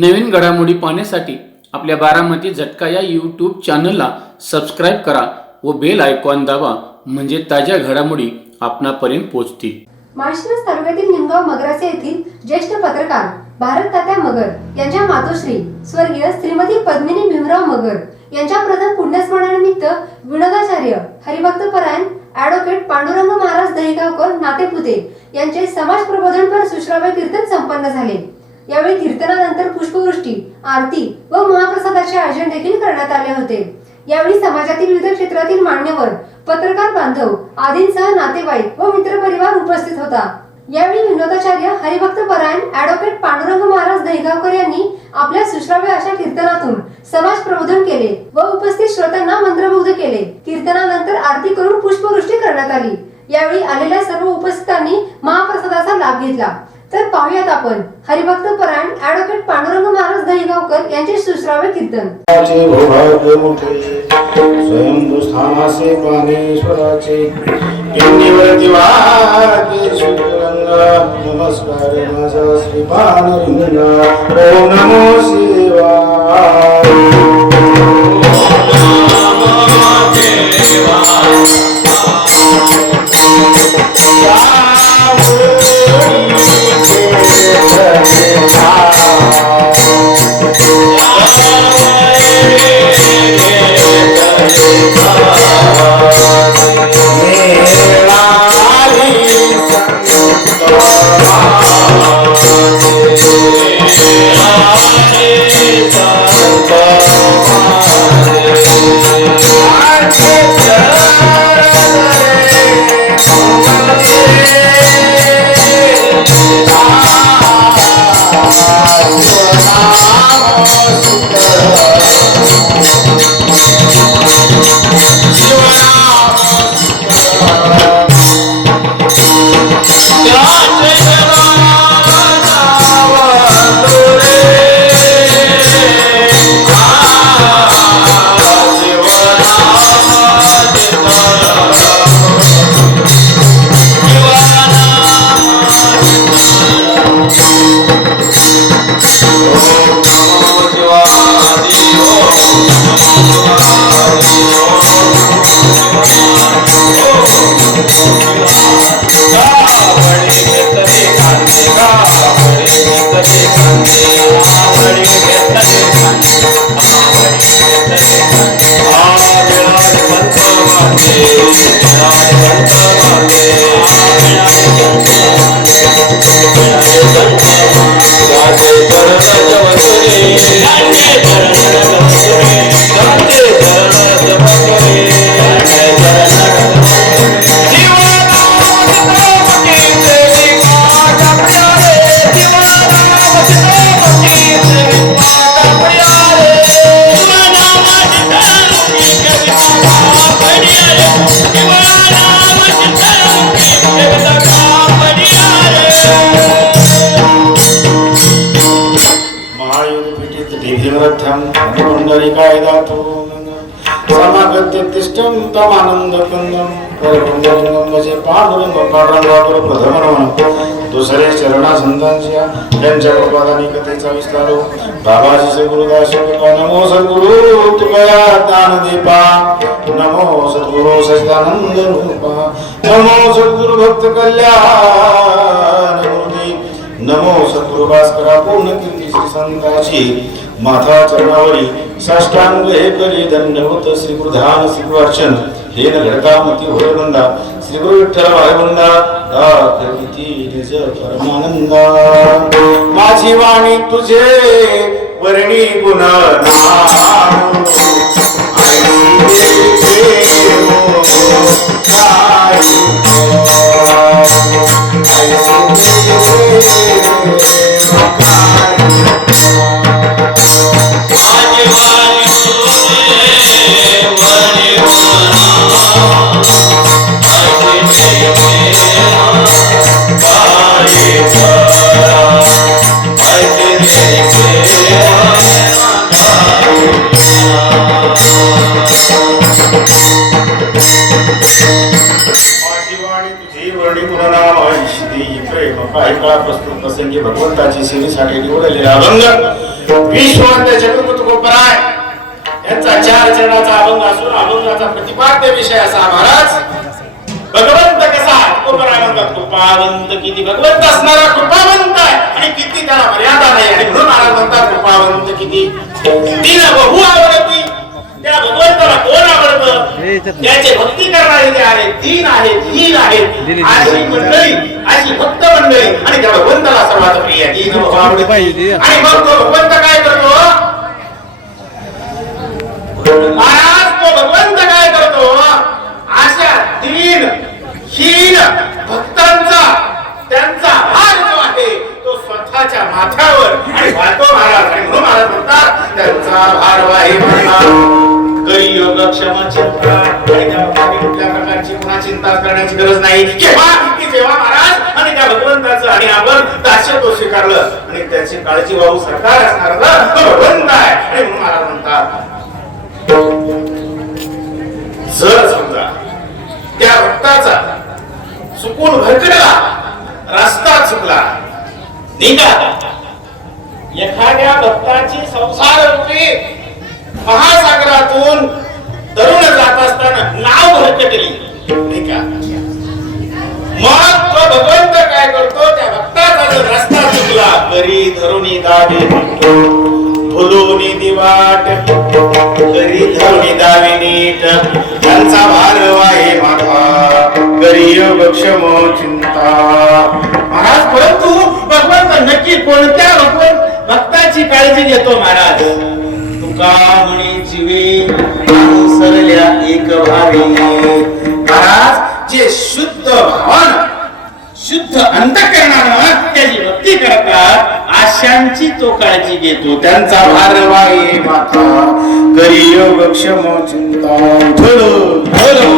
नवीन घडामोडी पाहण्यासाठी आपल्या बारामती झटका या यूट्यूब चॅनलला सबस्क्राईब करा व बेल आयकॉन दाबा, म्हणजे ताज्या घडामोडी आपणापर्यंत पोहोचतील. माळशिरस तालुक्यातील निमगाव मगरासे येथील ज्येष्ठ पत्रकार भारत तात्या मगर यांच्या मातोश्री स्वर्गीय श्रीमती पद्मिनी भीमराव मगर यांच्या प्रथम पुण्यस्मरणानिमित्त विनोदाचार्य हरिभक्त परायण ॲडव्होकेट पांडुरंग महाराज दहीगावकर नातेपुते यांचे समाज प्रबोधनपर सुश्राव्य कीर्तन संपन्न झाले. यावेळी कीर्तनानंतर पुष्पवृष्टी, आरती व महाप्रसादाचे आयोजन देखील करण्यात आले होते. यावेळी समाजातील विविध क्षेत्रातील मान्यवर, पत्रकार बांधव आदींसह नातेवाईक व मित्रपरिवार उपस्थित होता. यावेळी विनोदाचार्य हरिभक्त परायण ॲडव्होकेट पांडुरंग महाराज दहीगावकर यांनी आपल्या सुश्राव्य अशा कीर्तनातून समाज प्रबोधन केले व उपस्थित श्रोत्यांना मंत्रमुग्ध केले. कीर्तनानंतर आरती करून पुष्पवृष्टी करण्यात आली. यावेळी आलेल्या सर्व उपस्थितांनी महाप्रसादाचा लाभ घेतला. तर पाहूयात आपण हरिभक्त परायण ॲडव्होकेट पांडुरंग महाराज दहीगावकर यांचे सुश्राव्य कीर्तन. स्वयंभूस्थानासे प्राणेश्वराचे पिंडीवर दिवाके शुभरंगा नमस्कार माझा श्री पांडुरंगा. ओम नमो शिवाय. दुसरे चरणा संतांच्या त्यांच्या प्रपादानी कथेचा विस्तार. बाबाजी सद्गुरुदास नमो सद्गुरु तुकया दान दीपा. नमो सद्गुरु सच्चिदानंद रूपा. नमो सद्गुरु भक्त कल्याण मूर्ती. नमो सद्गुरु भास्करा पूर्ण कीर्ती श्री संतांची. माथा चरणावरी साष्टांग हे करी दंडवत श्री गुरुध्यान श्री गुरुअर्चन हे न घडता मती होय बंदा. श्री गुरु विठ्ठल भाईबंदा निज परमानंदा. माझी वाणी तुझे वर्णी गुण प्रेम काही काळापासून प्रसंगी भगवंताची सेवेसाठी निवडलेला अभंग विश्ववंत जगन्नाथ गोपराय यांचा 4 चरणाचा अभंग असून अभंगाचा प्रतिपाद्य विषय असा महाराज भगवंत कसा गोपराय म्हणतात कृपावंत किती भगवंत असणारा कृपावंत आहे आणि किती त्याला मर्यादा नाही आणि म्हणून महाराज म्हणतात कृपावंत किती तीन बहु आवडती त्या भगवंताला कोण आवडतं त्याचे भक्ती करणारे जे आहेत तीन आहेत हीन आहेत अशी मंडळी अशी भक्त मंडळी आणि त्या भगवंताला सर्वात प्रिय तीन बहु आवडती आणि मग तो भगवंत काय करतो महाराज तो भगवंत काय करतो अशा तीन हीन भक्तांचा त्यांचा भार जो आहे तो स्वतःच्या माथ्यावर आणि वाहतो महाराज आणि म्हणून महाराज म्हणतात त्यांचा भार वाहे माझा कलियुग क्षमा चिंता आणि त्या कुठल्या प्रकारची पुन्हा चिंता करण्याची गरज नाही जेव्हा महाराज आणि त्या भगवंताचं आणि आपण दास्यत्व स्वीकारलं आणि त्याची काळजी वाहू सरकार असणार तो भगवंत आहे आणि म्हणून महाराज म्हणतात जर समजा त्या भक्ताचा चुकून भरकटला रस्ता चुकला निघा एखाद्या भक्ताची संसार रूपी महासागरातून तरुण जात असताना नाव भरकटली नाही का मग तो भगवंत काय करतो त्या भक्ताचा जर रस्ता चुकला करी धरुणी दावे फुलोनी दिवाट करी धरुणी दावे नीट त्यांचा भार वाहे माथा करी योग क्षमो चिंता महाराज परंतु भगवंत नक्की कोणत्या भक्ताची काळजी घेतो महाराज तुका म्हणे जीवे सरल्या एक भावे महाराज जे शुद्ध भावना शुद्ध अंतःकरणानं त्याची भक्ती करतात आशांची तो काळजी घेतो त्यांचा भार वाहे माथा करी योग क्षमो चिंता धरो धरो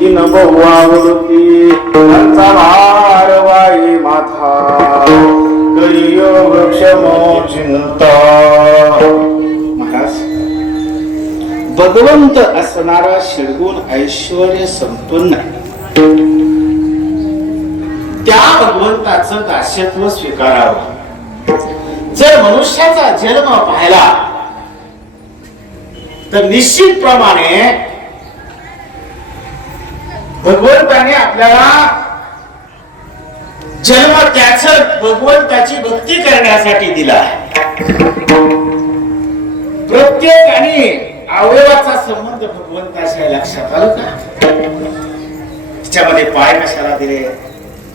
तीन बहु आवडती त्यांचा भार वाहे माथा कलियुग क्षमो चिंता महाराज भगवंत असणारा षडगुण ऐश्वर्य संपन्न त्या भगवंताचं दास्यत्व स्वीकारावं जर मनुष्याचा जन्म पाहिला तर निश्चितप्रमाणे भगवंताने आपल्याला जन्म त्याच भगवंताची भक्ती करण्यासाठी दिला आहे प्रत्येकाने अवयवाचा संबंध भगवंताशी लक्षात आलं का तिच्यामध्ये पाय कशाला दिले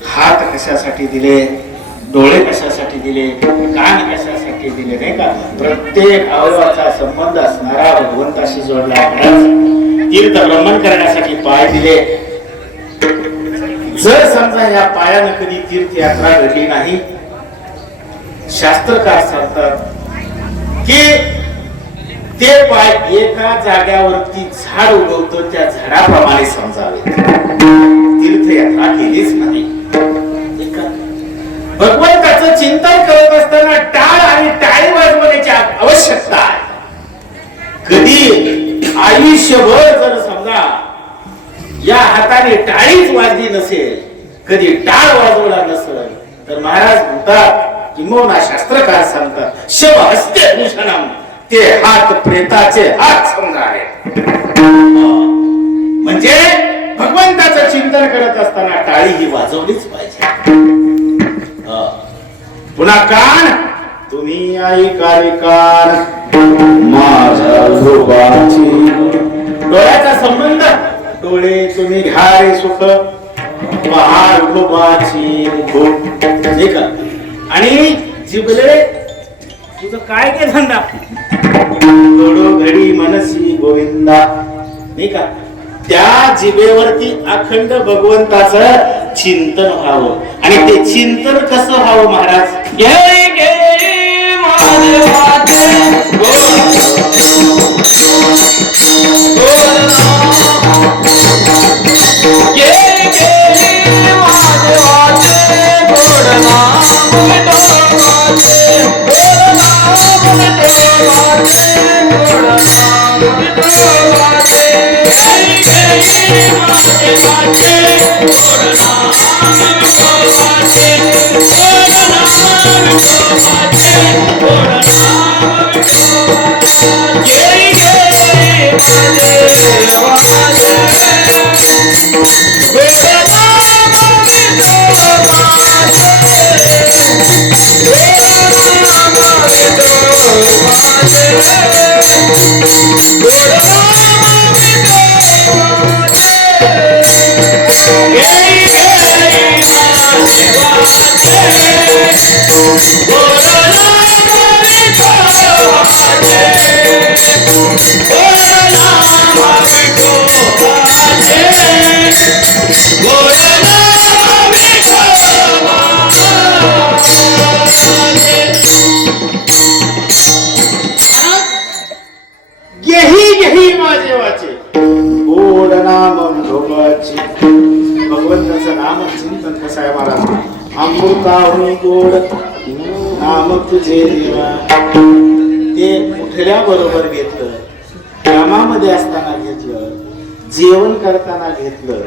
हात कशासाठी दिले डोळे कशासाठी दिले कान कशासाठी दिले नाही का प्रत्येक अवयवाचा संबंध असणारा भगवंताशी जोडला आहे तीर्थ भ्रमण करण्यासाठी पाय दिले जर समजा या पायानं कधी तीर्थयात्रा घडली नाही शास्त्रकार सांगतात की ते पाय एका जाग्यावरती झाड उगवतो त्या झाडाप्रमाणे समजावे तीर्थयात्रा केलीच नाही भगवंताचं चिंतन करत असताना टाळ आणि टाळी वाजवण्याची आवश्यकता आहे कधी आयुष्यभर जर समजा या हाताने टाळीच वाजली नसेल कधी टाळ वाजवला नसेल तर महाराज म्हणतात किंबहुना शास्त्रकार सांगतात शव हस्ते भूषणम ते हात प्रेताचे हात समजावे म्हणजे भगवंताचं चिंतन करत असताना टाळी ही वाजवलीच पाहिजे पुन्हा कान तुम्ही ऐकावे कान माझ्या लोकांची डोळ्याचा संबंध डोळे तुम्ही घ्यारे सुख पहाड गोबाची भूक ठीक आणि जिबले तुझं काय ते धंदा थोडो घडी मनसी गोविंदा नाही का त्या जिभेवरती अखंड भगवंताचं चिंतन व्हावं आणि ते चिंतन कसं व्हावं महाराज घे घे माझे घे घे घेही माझे वाचे गोड नाम भोगाचे. भगवंताचं नाम चिंतन कसं आहे महाराज? अमृताहुनी गोड नाम तुझे देवा. ते उठल्याबरोबर घेतलं, कामामध्ये असताना घेतलं, जेवण करताना घेतलं,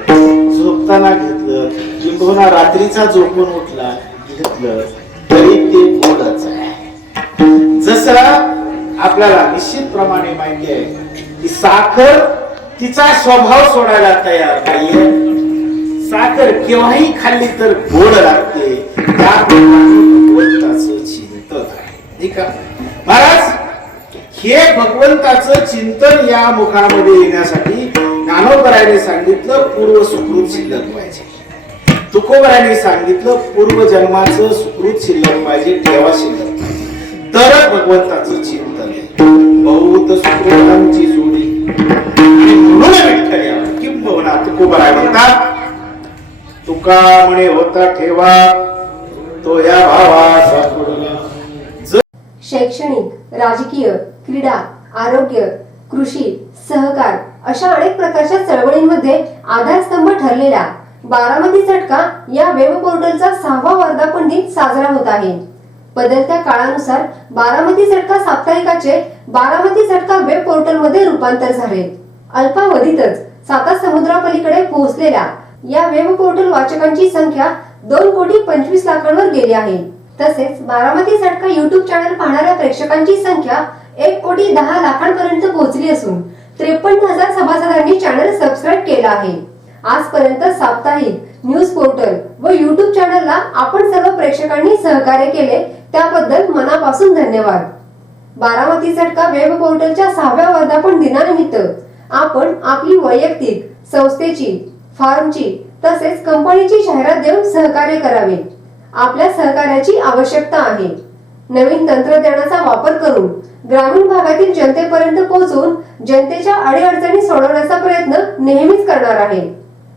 झोपताना घेतलं, किंबहुना रात्रीचा झोपून उठला घेतलं तरी ते गोडच आहे. जसं आपल्याला निश्चितप्रमाणे माहिती आहे की साखर तिचा स्वभाव सोडायला तयार नाहीये. साखर केव्हाही खाल्ली तर गोड लागते. त्या भगवंताचं चिंतन आहे. ठीक आहे महाराज, हे भगवंताचं चिंतन या मुखामध्ये येण्यासाठी ज्ञानोबरायाने सांगितलं पूर्व सुकृत शिल्लक पाहिजे. तुकोबरायाने सांगितलं पूर्व जन्माचं सुकृत शिल्लक पाहिजे, ठेवा शिल्लक पाहिजे, तर भगवंताचं चिंतन आहे. बहुत सुकृतांची जोडी आणि म्हणून विठ्ठल यावं किंबहुना तुकोबराय म्हणतात, तुका म्हणे होता ठेवा तो या भावाचा पुढला. शैक्षणिक, राजकीय, क्रीडा, आरोग्य, कृषी, सहकार अशा अनेक प्रकारच्या चळवळींमध्ये आधारस्तंभ ठरलेला बारामती झटका या वेब पोर्टलचा 6वा वर्धापन दिन साजरा होत आहे. बदलत्या काळानुसार बारामती झटका साप्ताहिकाचे बारामती झटका वेब पोर्टल मध्ये रूपांतर झाले. अल्पावधीतच साता समुद्रापलीकडे पोहोचलेल्या या वेब पोर्टल वाचकांची संख्या 2,25,00,000 गेली आहे. तसेच बारामती झटका युट्यूब चॅनल पाहणाऱ्या प्रेक्षकांची संख्या 1,10,00,000 पर्यंत पोहोचली असून 53,000 सभासदांनी चॅनल सबस्क्राईब केला आहे. आजपर्यंत साप्ताहिक न्यूज पोर्टल व युट्यूब चॅनलला आपण सर्व प्रेक्षकांनी सहकार्य केले त्याबद्दल मनापासून धन्यवाद. बारामती झटका वेब पोर्टलच्या 6व्या वर्धापन दिनानिमित्त आपण आपली वैयक्तिक, संस्थेची, फार्मची तसेच कंपनीची जाहिरात देऊन सहकार्य करावे. आपल्या सहकार्याची आवश्यकता आहे. नवीन तंत्रज्ञानाचा वापर करून ग्रामीण भागातील जनतेपर्यंत पोहोचून जनतेच्या अडीअडचणी सोडवण्याचा प्रयत्न नेहमीच करणार आहे.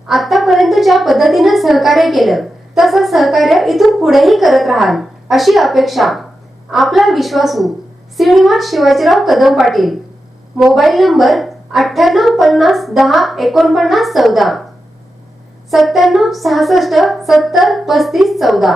आतापर्यंत ज्या पद्धतीने सहकार्य केलं तसं सहकार्य इथून पुढेही करत राहाल अशी अपेक्षा. आपला विश्वासू श्रीनिवास शिवाजीराव कदम पाटील. Mobile number 9850 10 49 14 97 66 70 35 14.